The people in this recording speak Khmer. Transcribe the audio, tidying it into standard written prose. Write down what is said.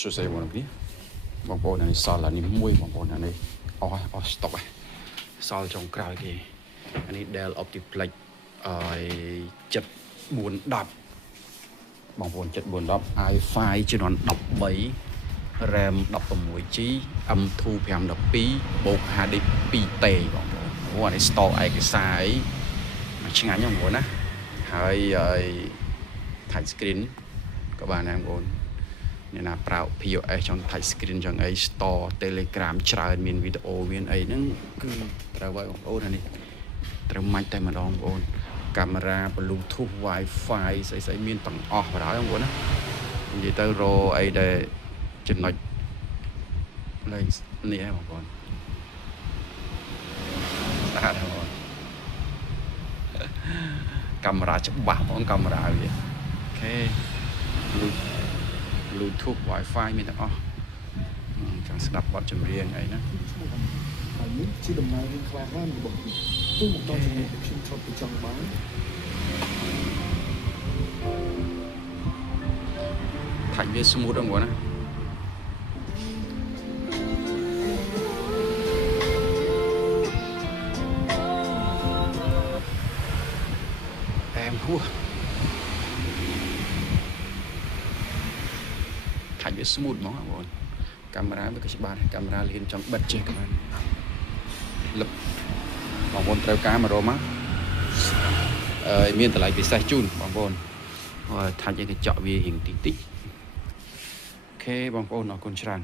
សួស្តីបងប្អូនបងប្អូននេះសល់អានេះមួយបងប្អូនអានេះអស់ស្តុកហើយសល់ចុងក្រោយគេអានេះ Dell Optiplex 7410បងប្អូន7410 i5 ជំនាន់13 RAM 16GB M2 512បូក HD 2T បងប្អូនអូអានេះ store ឯកសារអីឆ្ងាញ់ហ្នឹងបងប្អូនណាហើយ touch screen ក៏បានដែរបងប្អូនអ្នកណាប្រើ POS ចង់ touch screen ចង់អី store Telegram ច្រើនមានវីដេអូមានអីហ្នឹងគឺត្រូវហើយបងប្អូនអានេះត្រូវមាច់តែម្ដងបងប្អូនកាមេរ៉ា Bluetooth Wi-Fi ស្អីមានទាំងអស់បណ្ដោយបងប្អូនណានិយាយទៅរកអីដែលចំណុចលេខនេះហ្នឹងបងប្អូនស្អាតបងប្អូនកាមេរ៉ាច្បាស់បងកាមេរ៉ាវាអូខេ Bluetooth Wi-Fi មានទាំងអស់ចង់ស្ដាប់បទចម្រៀងអីណាហើយនេះជាដំណើររឿងខ្វះហានរបស់ទូមកដល់ចំណុចដែលខ្ញុំធ្លាប់ទៅចង់បានថាច់វាស្មូតហ្នឹងបងណាអែមហួសថាច់វាស្មូតហ្មងបងកាមេរ៉ាវាក៏ច្បាស់កាមេរ៉ាលៀនចង់បិទចេះក៏បានលឹបបងប្អូនត្រូវការមករកមកមានតម្លៃពិសេសជូនបងប្អូនថាច់ឲ្យកញ្ចក់វារៀងតិចអូខេបងប្អូនអរគុណច្រើន